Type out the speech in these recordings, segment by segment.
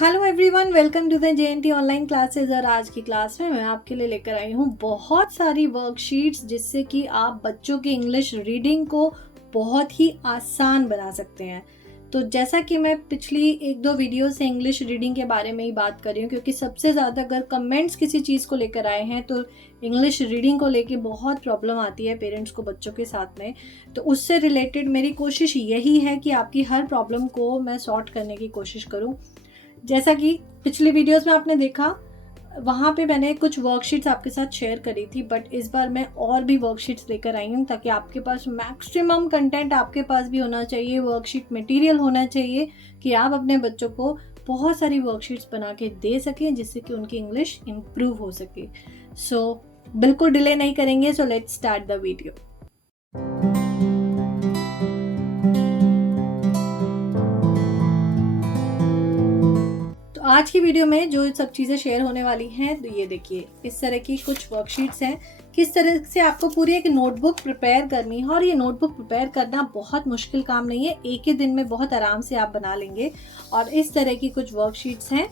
Hello everyone, welcome to the JNT online classes. और आज की क्लास में मैं आपके लिए लेकर आई हूँ बहुत सारी वर्कशीट्स जिससे कि आप बच्चों की इंग्लिश रीडिंग को बहुत ही आसान बना सकते हैं। तो जैसा कि मैं पिछली एक दो वीडियो से इंग्लिश रीडिंग के बारे में ही बात कर रही हूँ, क्योंकि सबसे ज़्यादा अगर कमेंट्स किसी चीज़ को लेकर आए हैं तो इंग्लिश रीडिंग को लेके बहुत प्रॉब्लम आती है पेरेंट्स को बच्चों के साथ में। तो उससे रिलेटेड मेरी कोशिश यही है कि आपकी हर प्रॉब्लम को मैं सॉर्ट करने की कोशिश करूँ। जैसा कि पिछली वीडियोस में आपने देखा, वहाँ पे मैंने कुछ वर्कशीट्स आपके साथ शेयर करी थी, बट इस बार मैं और भी वर्कशीट्स लेकर आई हूँ ताकि आपके पास मैक्सिमम कंटेंट आपके पास भी होना चाहिए, वर्कशीट मटेरियल होना चाहिए कि आप अपने बच्चों को बहुत सारी वर्कशीट्स बना के दे सकें जिससे कि उनकी इंग्लिश इम्प्रूव हो सके। सो बिल्कुल डिले नहीं करेंगे, so let's start the video. आज की वीडियो में जो सब चीज़ें शेयर होने वाली हैं, तो ये देखिए इस तरह की कुछ वर्कशीट्स हैं। किस तरह से आपको पूरी एक नोटबुक प्रिपेयर करनी है, और ये नोटबुक प्रिपेयर करना बहुत मुश्किल काम नहीं है, एक ही दिन में बहुत आराम से आप बना लेंगे। और इस तरह की कुछ वर्कशीट्स हैं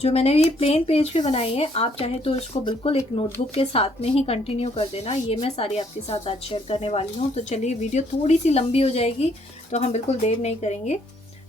जो मैंने ये प्लेन पेज पे बनाई है। आप चाहे तो इसको बिल्कुल एक नोटबुक के साथ में ही कंटिन्यू कर देना। ये मैं सारी आपके साथ आज शेयर करने वाली हूँ। तो चलिए, वीडियो थोड़ी सी लंबी हो जाएगी तो हम बिल्कुल देर नहीं करेंगे।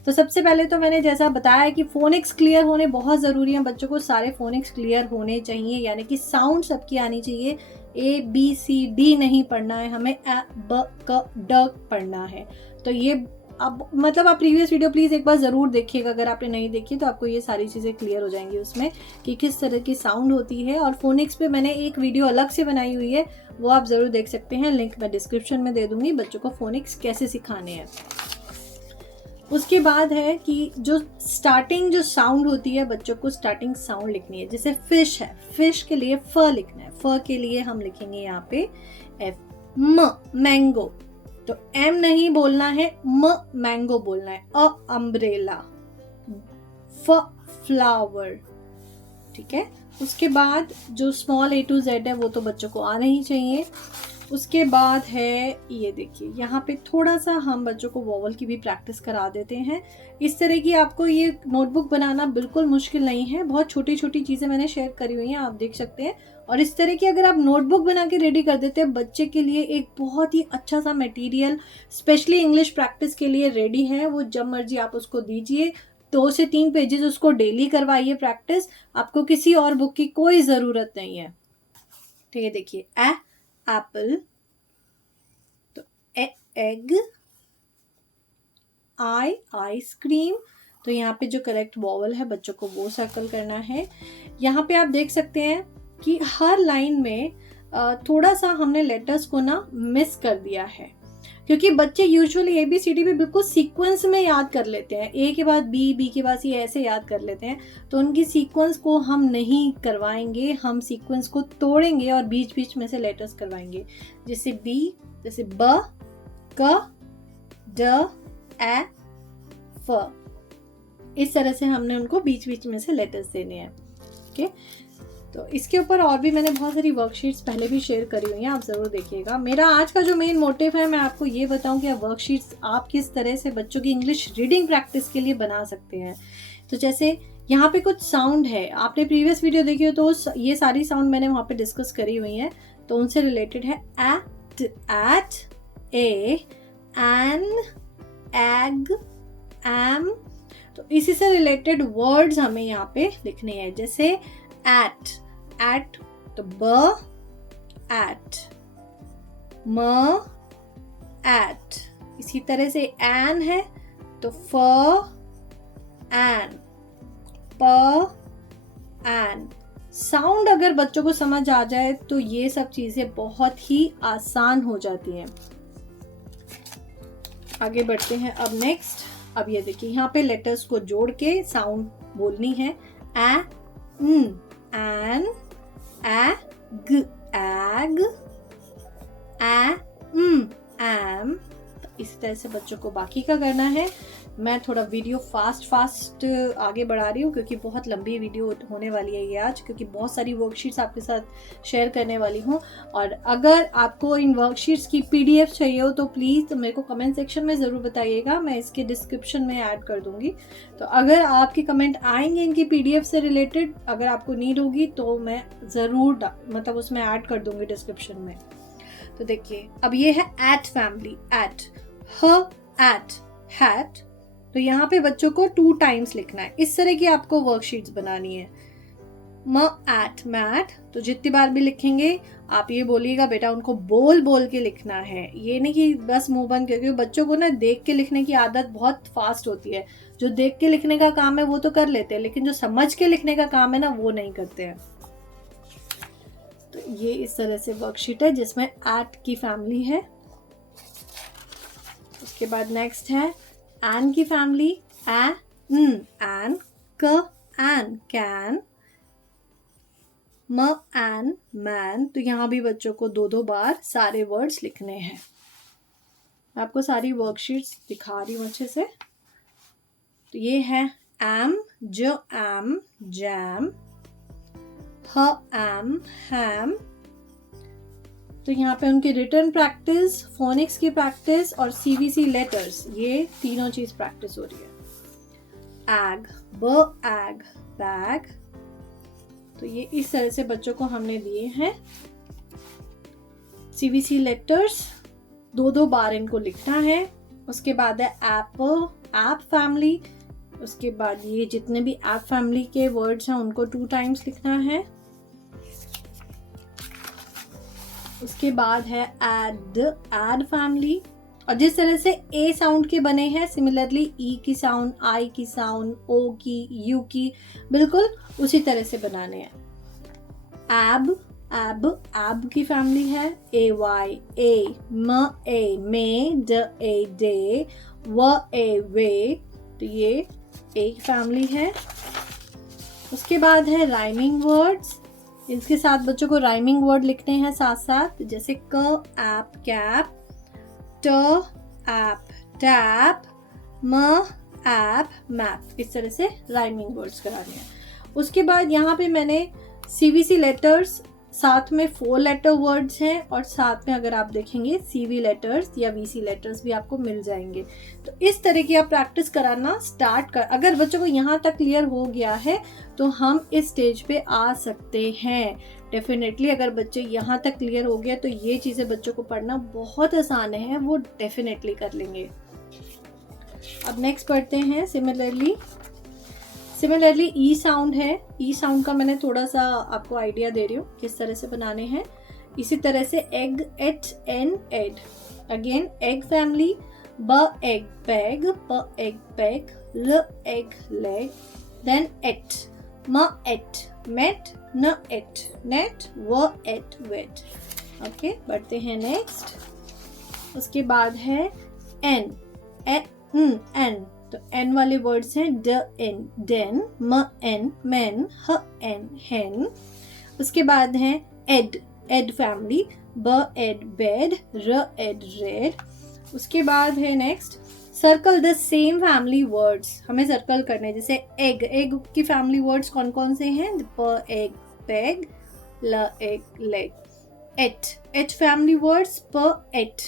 तो सबसे पहले तो मैंने जैसा बताया कि फोनिक्स क्लियर होने बहुत ज़रूरी है। बच्चों को सारे फोनिक्स क्लियर होने चाहिए, यानी कि साउंड सबकी आनी चाहिए। ABCD नहीं पढ़ना है, हमें A B C D पढ़ना है। तो ये अब मतलब आप प्रीवियस वीडियो प्लीज़ एक बार ज़रूर देखिएगा, अगर आपने नहीं देखी तो आपको ये सारी चीज़ें क्लियर हो जाएंगी उसमें कि किस तरह की साउंड होती है। और फोनिक्स पे मैंने एक वीडियो अलग से बनाई हुई है, वो आप ज़रूर देख सकते हैं, लिंक मैं डिस्क्रिप्शन में दे दूँगी, बच्चों को फोनिक्स कैसे सिखाने हैं। उसके बाद है कि जो स्टार्टिंग जो साउंड होती है, बच्चों को स्टार्टिंग साउंड लिखनी है। जैसे फिश है, फिश के लिए फ लिखना है, फ के लिए हम लिखेंगे यहाँ पे F। मैंगो, तो M नहीं बोलना है, मैंगो बोलना है। अम्ब्रेला, फ फ्लावर, ठीक है। उसके बाद जो स्मॉल A to Z है वो तो बच्चों को आना ही चाहिए। उसके बाद है ये देखिए, यहाँ पे थोड़ा सा हम बच्चों को वोवल की भी प्रैक्टिस करा देते हैं। इस तरह की आपको ये नोटबुक बनाना बिल्कुल मुश्किल नहीं है, बहुत छोटी छोटी चीज़ें मैंने शेयर करी हुई हैं, आप देख सकते हैं। और इस तरह की अगर आप नोटबुक बना के रेडी कर देते हैं, बच्चे के लिए एक बहुत ही अच्छा सा मटेरियल स्पेशली इंग्लिश प्रैक्टिस के लिए रेडी है। वो जब मर्जी आप उसको दीजिए, 2 से 3 पेजेस उसको डेली करवाइए प्रैक्टिस, आपको किसी और बुक की कोई ज़रूरत नहीं है। ठीक है, देखिए एप्पल, तो एग, आइसक्रीम। तो यहाँ पे जो करेक्ट वॉवल है बच्चों को वो सर्कल करना है। यहाँ पे आप देख सकते हैं कि हर लाइन में थोड़ा सा हमने लेटर्स को ना मिस कर दिया है, क्योंकि बच्चे यूजुअली ABCD भी बिल्कुल सीक्वेंस में याद कर लेते हैं, A के बाद B के बाद C ऐसे याद कर लेते हैं। तो उनकी सीक्वेंस को हम नहीं करवाएंगे, हम सीक्वेंस को तोड़ेंगे और बीच बीच में से लेटर्स करवाएंगे। जैसे B, जैसे ब, क, ड, ए, फ। इस तरह से हमने उनको बीच बीच में से लेटर्स देने हैं। ओके, तो इसके ऊपर और भी मैंने बहुत सारी वर्कशीट्स पहले भी शेयर करी हुई हैं, आप ज़रूर देखिएगा। मेरा आज का जो मेन मोटिव है, मैं आपको ये बताऊं कि वर्कशीट्स आप किस तरह से बच्चों की इंग्लिश रीडिंग प्रैक्टिस के लिए बना सकते हैं। तो जैसे यहाँ पे कुछ साउंड है, आपने प्रीवियस वीडियो देखी हो तो ये सारी साउंड मैंने वहाँ पे डिस्कस करी हुई हैं, तो उनसे रिलेटेड है एट, ए, एन, एग, एम। तो इसी से रिलेटेड वर्ड्स हमें यहाँ पे लिखने हैं। जैसे एट, तो ब, एट, म, एट। इसी तरह से एन है तो फ, एन, प, एन। साउंड अगर बच्चों को समझ आ जाए तो ये सब चीजें बहुत ही आसान हो जाती हैं। आगे बढ़ते हैं अब नेक्स्ट। अब ये देखिए, यहाँ पे लेटर्स को जोड़ के साउंड बोलनी है। En, eg, eg, em. इस तरह से बच्चों को बाकी का करना है। मैं थोड़ा वीडियो फास्ट आगे बढ़ा रही हूँ क्योंकि बहुत लंबी वीडियो होने वाली है ये आज, क्योंकि बहुत सारी वर्कशीट्स आपके साथ शेयर करने वाली हूँ। और अगर आपको इन वर्कशीट्स की PDF चाहिए हो तो प्लीज़ मेरे को कमेंट सेक्शन में ज़रूर बताइएगा, मैं इसके डिस्क्रिप्शन में ऐड कर दूँगी। तो अगर आपके कमेंट आएंगे इनकी PDF से रिलेटेड, अगर आपको नीड होगी तो मैं ज़रूर मतलब उसमें ऐड कर दूँगी डिस्क्रिप्शन में। तो देखिए अब ये है एट फैमिली, एट, ह, एट, हैट। तो यहाँ पे बच्चों को 2 टाइम्स लिखना है। इस तरह की आपको वर्कशीट्स बनानी है। म, एट, मैट। तो जितनी बार भी लिखेंगे आप ये बोलिएगा बेटा उनको बोल बोल के लिखना है, ये नहीं कि बस मुंह बंद, क्योंकि बच्चों को ना देख के लिखने की आदत बहुत फास्ट होती है। जो देख के लिखने का काम है वो तो कर लेते हैं, लेकिन जो समझ के लिखने का काम है ना वो नहीं करते हैं। तो ये इस तरह से वर्कशीट है जिसमें एट की फैमिली है। उसके बाद नेक्स्ट है एन की family, an, k, an, can, m, N, man. तो यहाँ भी बच्चों को 2-2 बार सारे वर्ड्स लिखने हैं। आपको सारी वर्कशीट्स दिखा रही हूँ अच्छे से। तो ये है एम, ज, एम, जैम, ह, एम, हैम। तो यहाँ पे उनकी रिटर्न प्रैक्टिस, फोनिक्स की प्रैक्टिस और CVC लेटर्स, ये तीनों चीज प्रैक्टिस हो रही है। एग, ब, एग, बैग। तो ये इस तरह से बच्चों को हमने दिए हैं CVC लेटर्स, 2-2 बार इनको लिखना है। उसके बाद है एप्पल, ऐप फैमिली। उसके बाद ये जितने भी ऐप फैमिली के वर्ड्स हैं उनको 2 टाइम्स लिखना है। उसके बाद है एड, एड फैमिली। और जिस तरह से ए साउंड के बने हैं सिमिलरली ई की साउंड, आई की साउंड, ओ की, यू की, बिल्कुल उसी तरह से बनाने हैं। एब, एब, एब की फैमिली है। ए वाई, ए, म, ए, मे, ड, ए, डे, व, ए, वे। तो ये एक फैमिली है। उसके बाद है राइमिंग वर्ड्स। इसके साथ बच्चों को राइमिंग वर्ड लिखने हैं साथ साथ, जैसे क, ऐप, कैप, ट, ऐप, टैप, म, ऐप, मैप। इस तरह से राइमिंग वर्ड्स कराने हैं। उसके बाद यहाँ पे मैंने CVC लेटर्स, साथ में 4 लेटर वर्ड्स हैं और साथ में अगर आप देखेंगे CV लेटर्स या VC लेटर्स भी आपको मिल जाएंगे। तो इस तरह की आप प्रैक्टिस कराना स्टार्ट कर, अगर बच्चों को यहाँ तक क्लियर हो गया है तो हम इस स्टेज पे आ सकते हैं। डेफिनेटली अगर बच्चे यहाँ तक क्लियर हो गया तो ये चीज़ें बच्चों को पढ़ना बहुत आसान है, वो डेफिनेटली कर लेंगे। अब नेक्स्ट पढ़ते हैं सिमिलरली ई साउंड है। ई साउंड का मैंने थोड़ा सा आपको आइडिया दे रही हूँ किस तरह से बनाने हैं। इसी तरह से eg, et, en, ed. Again eg family, b, eg, beg, p, eg, peg, l, eg, leg, then et, m, et, met, n, et, net, w, et, wet. Okay, बढ़ते हैं नेक्स्ट। उसके बाद है एन, एन। तो en वाले words हैं d, en, den, m, N, men, h, en, hen. उसके बाद है ed, ed family, b, ed, bed, r, ed, red. उसके बाद है next circle the same family words, हमें सर्कल करने हैं। जैसे एग, एग की फैमिली वर्ड्स कौन कौन से हैं? P, eg, peg, l, eg, leg. Et, et family words, p, et,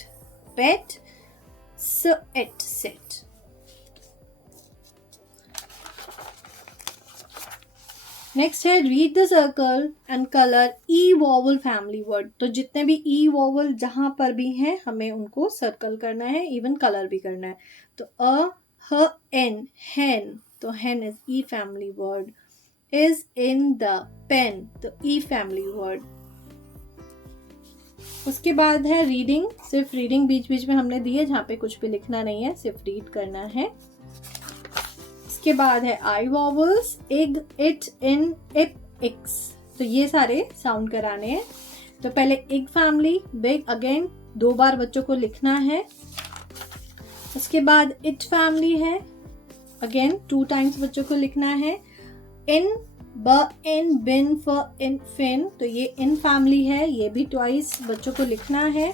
pet, s, et, set. Next है read the circle and colour e vowel family word. तो जितने भी ई वॉवल जहां पर भी हैं हमें उनको सर्कल करना है, इवन कलर भी करना है। तो अ, ह, एन, हेन। तो hen is e family word. Is in the pen, तो ई फैमिली वर्ड। उसके बाद है रीडिंग। सिर्फ रीडिंग बीच बीच में हमने दी है, जहाँ पे कुछ भी लिखना नहीं है, सिर्फ रीड करना है। इसके बाद है आई वॉवल्स, इग, इट, इन, इप, इक्स। तो ये सारे साउंड कराने हैं। तो पहले इग फैमिली, बिग, अगेन 2 बार बच्चों को लिखना है। उसके बाद इट फैमिली है, अगेन 2 टाइम्स बच्चों को लिखना है। इन, ब, इन, बिन, फ, इन, फिन। तो ये इन फैमिली है, ये भी ट्वाइस बच्चों को लिखना है।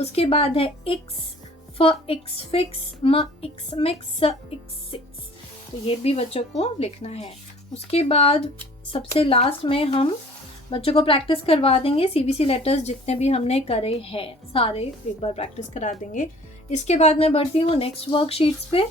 उसके बाद है इक्स फ एक्स फिक्स, म एक्स मिक्स, स एक्स सिक्स। तो ये भी बच्चों को लिखना है। उसके बाद सबसे लास्ट में हम बच्चों को प्रैक्टिस करवा देंगे सीबीसी लेटर्स जितने भी हमने करे हैं सारे एक बार प्रैक्टिस करा देंगे। इसके बाद मैं बढ़ती हूँ नेक्स्ट वर्कशीट्स पे।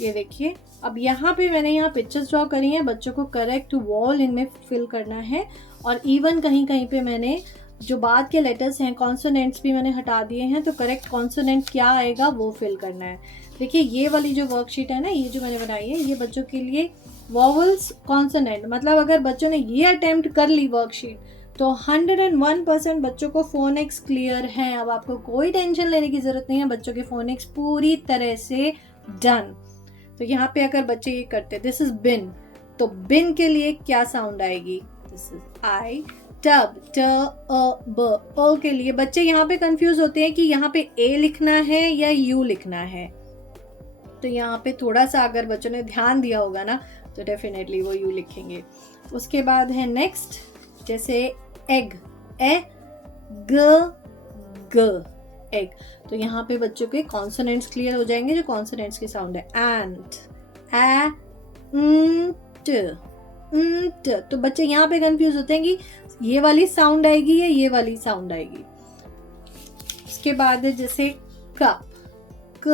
ये देखिए, अब यहाँ पे मैंने यहाँ पिक्चर्स ड्रॉ करी हैं, बच्चों को करेक्ट वॉल इनमें फिल करना है। और इवन कहीं कहीं पे मैंने जो बाद के लेटर्स हैं कॉन्सोनेंट्स भी मैंने हटा दिए हैं, तो करेक्ट कॉन्सोनेंट क्या आएगा वो फिल करना है। देखिए ये वाली जो वर्कशीट है ना, ये जो मैंने बनाई है, ये बच्चों के लिए वॉवल्स कॉन्सोनेंट, मतलब अगर बच्चों ने ये अटेम्प्ट कर ली वर्कशीट तो 101% बच्चों को फोनिक्स क्लियर है। अब आपको कोई टेंशन लेने की जरूरत नहीं है, बच्चों के फोनिक्स पूरी तरह से डन। तो यहाँ पे अगर बच्चे ये करते दिस इज बिन, तो बिन के लिए क्या साउंड आएगी, दिस इज आई। टब, ट अ ब, अ के लिए बच्चे यहाँ पे कंफ्यूज होते हैं कि यहाँ पे ए लिखना है या यू लिखना है। तो यहाँ पे थोड़ा सा अगर बच्चों ने ध्यान दिया होगा ना तो डेफिनेटली वो यू लिखेंगे। उसके बाद है नेक्स्ट, जैसे एग, ए ग ग, एग। तो यहाँ पे बच्चों के कॉन्सोनेंट्स क्लियर हो जाएंगे, जो कॉन्सोनेंट्स के साउंड है एंट, ए ट। तो बच्चे यहाँ पे कंफ्यूज होते हैं कि ये वाली साउंड आएगी या ये वाली साउंड आएगी। उसके बाद है जैसे कप, क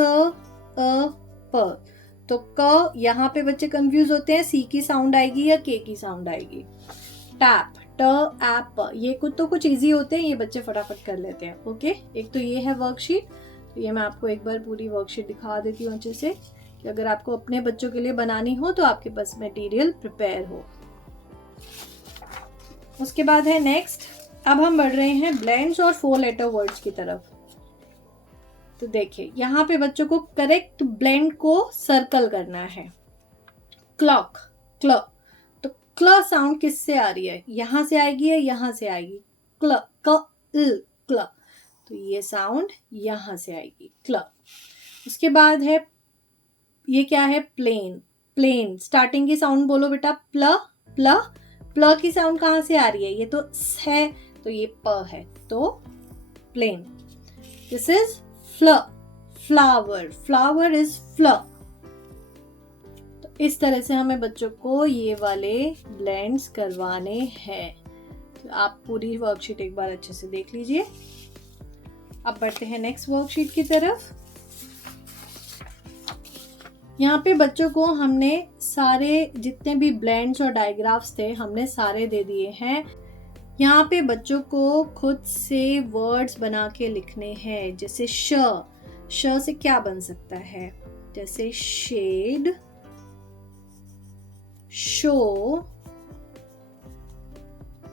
अ प। तो क यहाँ पे बच्चे कंफ्यूज होते हैं, सी की साउंड आएगी या के की साउंड आएगी। टैप, ट ऐप, ये कुछ इजी होते हैं, ये बच्चे फटाफट कर लेते हैं। ओके, एक तो ये है वर्कशीट। तो ये मैं आपको एक बार पूरी वर्कशीट दिखा देती हूँ अच्छे से, कि अगर आपको अपने बच्चों के लिए बनानी हो तो आपके पास मटेरियल प्रिपेयर हो। उसके बाद है नेक्स्ट, अब हम बढ़ रहे हैं ब्लेंड्स और 4 लेटर वर्ड्स की तरफ। तो देखिए यहाँ पे बच्चों को करेक्ट ब्लेंड को सर्कल करना है। क्लॉक, क्ल, तो क्ल साउंड किससे आ रही है, यहां से आएगी या यहां से आएगी, क्ल, क ल, क्ल। तो ये साउंड यहां से आएगी, क्ल। उसके बाद है ये क्या है, प्लेन, प्लेन। स्टार्टिंग की साउंड बोलो बेटा, प्ल, प्ल। प्ल की साउंड कहां से आ रही है, ये तो स है, तो ये प है, तो plane. This is fl, flower, flower is fl. तो इस तरह से हमें बच्चों को ये वाले ब्लेंड्स करवाने हैं। तो आप पूरी वर्कशीट एक बार अच्छे से देख लीजिए। अब बढ़ते हैं नेक्स्ट वर्कशीट की तरफ। यहाँ पे बच्चों को हमने सारे जितने भी ब्लेंड्स और डायग्राफ्स थे हमने सारे दे दिए हैं। यहाँ पे बच्चों को खुद से वर्ड्स बना के लिखने हैं। जैसे श, श से क्या बन सकता है, जैसे शेड, शो,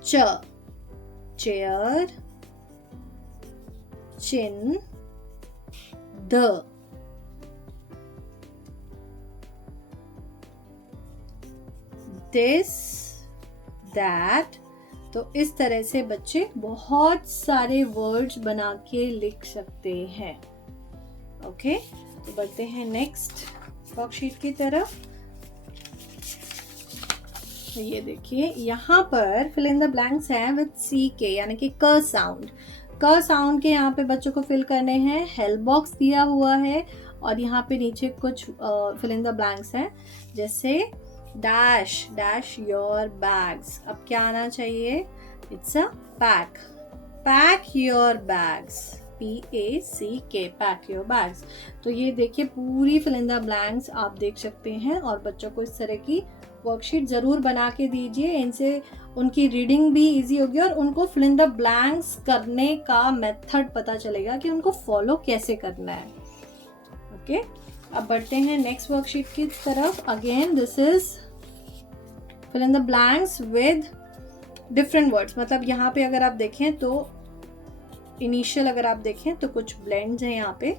च, chair, chin, the, this, that. तो इस तरह से बच्चे बहुत सारे वर्ड्स बना के लिख सकते हैं। ओके, तो बढ़ते हैं नेक्स्ट वर्कशीट की तरफ। तो ये देखिए यहाँ पर फिल इन द ब्लैंक्स हैं विद सी के, यानी कि क साउंड। क साउंड के यहाँ पे बच्चों को फिल करने हैं। हेल्प बॉक्स दिया हुआ है और यहाँ पे नीचे कुछ फिल इन द ब्लैंक्स हैं, जैसे डैश, डैश योर बैग्स। अब क्या आना चाहिए, it's a pack, pack your bags, PACK, pack your bags. तो ये देखिए पूरी फिल इन द ब्लैंक्स आप देख सकते हैं। और बच्चों को इस तरह की वर्कशीट जरूर बना के दीजिए, इनसे उनकी रीडिंग भी इजी होगी और उनको फिल इन द ब्लैंक्स करने का मेथड पता चलेगा कि उनको फॉलो कैसे करना है। ओके, अब बढ़ते हैं नेक्स्ट वर्कशीट की तरफ। Again this is fill in the blanks with different words. मतलब यहाँ पे अगर आप देखें तो इनिशियल अगर आप देखें तो कुछ ब्लेंड्स हैं यहाँ पे,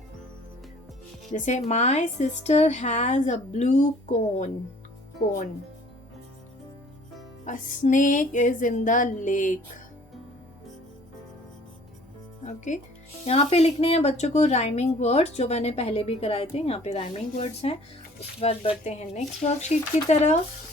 जैसे my sister has a blue cone, cone, a snake is in the lake. Okay, यहाँ पे लिखने हैं बच्चों को राइमिंग वर्ड्स, जो मैंने पहले भी कराए थे, यहाँ पे राइमिंग वर्ड्स हैं। उसके बाद बढ़ते हैं नेक्स्ट वर्कशीट की तरफ।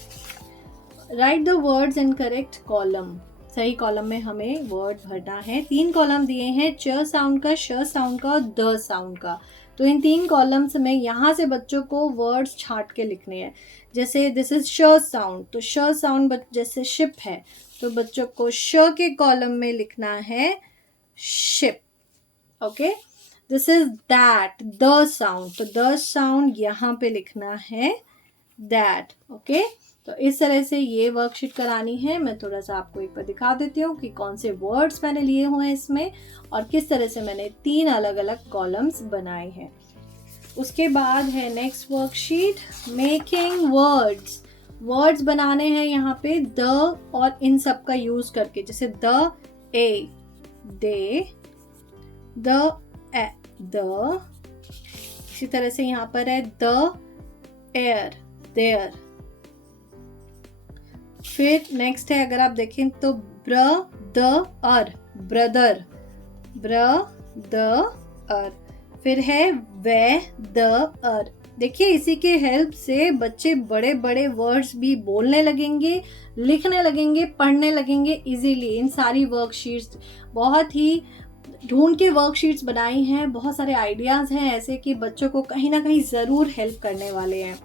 Right the words in correct column. सही कॉलम में हमें वर्ड भरना है। 3 कॉलम दिए हैं, च साउंड का, श साउंड का और द साउंड का। तो इन 3 कॉलम्स में यहाँ से बच्चों को वर्ड्स छांट के लिखने हैं। जैसे दिस इज श साउंड, तो श साउंड जैसे शिप है, तो बच्चों को श के कॉलम में लिखना है ship. Okay, this is that, the sound, तो द साउंड यहाँ पे लिखना है दैट। ओके, तो इस तरह से ये वर्कशीट करानी है। मैं थोड़ा सा आपको एक बार दिखा देती हूँ कि कौन से वर्ड्स मैंने लिए हुए हैं इसमें और किस तरह से मैंने 3 अलग अलग कॉलम्स बनाए हैं। उसके बाद है next worksheet, making words. Words बनाने हैं यहाँ पे द और इन सब का यूज करके, जैसे द ए, दे, द ए, द। इसी तरह से यहाँ पर है द एयर, देयर। फिर नेक्स्ट है, अगर आप देखें तो ब्र द अर, ब्रदर, ब्र द अर। फिर है वे द अर। देखिए, इसी के हेल्प से बच्चे बड़े बड़े वर्ड्स भी बोलने लगेंगे, लिखने लगेंगे, पढ़ने लगेंगे इजीली। इन सारी वर्कशीट्स बहुत ही ढूंढ के वर्कशीट्स बनाई हैं, बहुत सारे आइडियाज़ हैं ऐसे कि बच्चों को कहीं ना कहीं ज़रूर हेल्प करने वाले हैं।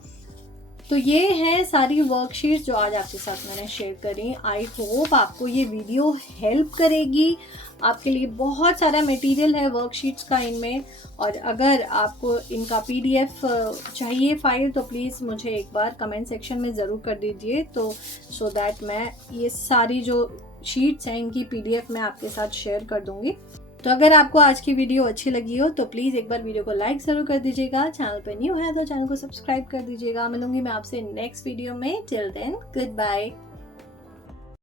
तो ये हैं सारी वर्कशीट्स जो आज आपके साथ मैंने शेयर करी। आई होप आपको ये वीडियो हेल्प करेगी। आपके लिए बहुत सारा मटेरियल है वर्कशीट्स का इनमें, और अगर आपको इनका PDF चाहिए फाइल तो प्लीज़ मुझे एक बार कमेंट सेक्शन में ज़रूर कर दीजिए, तो सो दैट मैं ये सारी जो शीट्स हैं इनकी PDF मैं आपके साथ शेयर कर दूँगी। तो अगर आपको आज की वीडियो अच्छी लगी हो तो प्लीज़ एक बार वीडियो को लाइक ज़रूर कर दीजिएगा। चैनल पर न्यू है तो चैनल को सब्सक्राइब कर दीजिएगा। मिलूंगी मैं आपसे नेक्स्ट वीडियो में। Till then, good bye.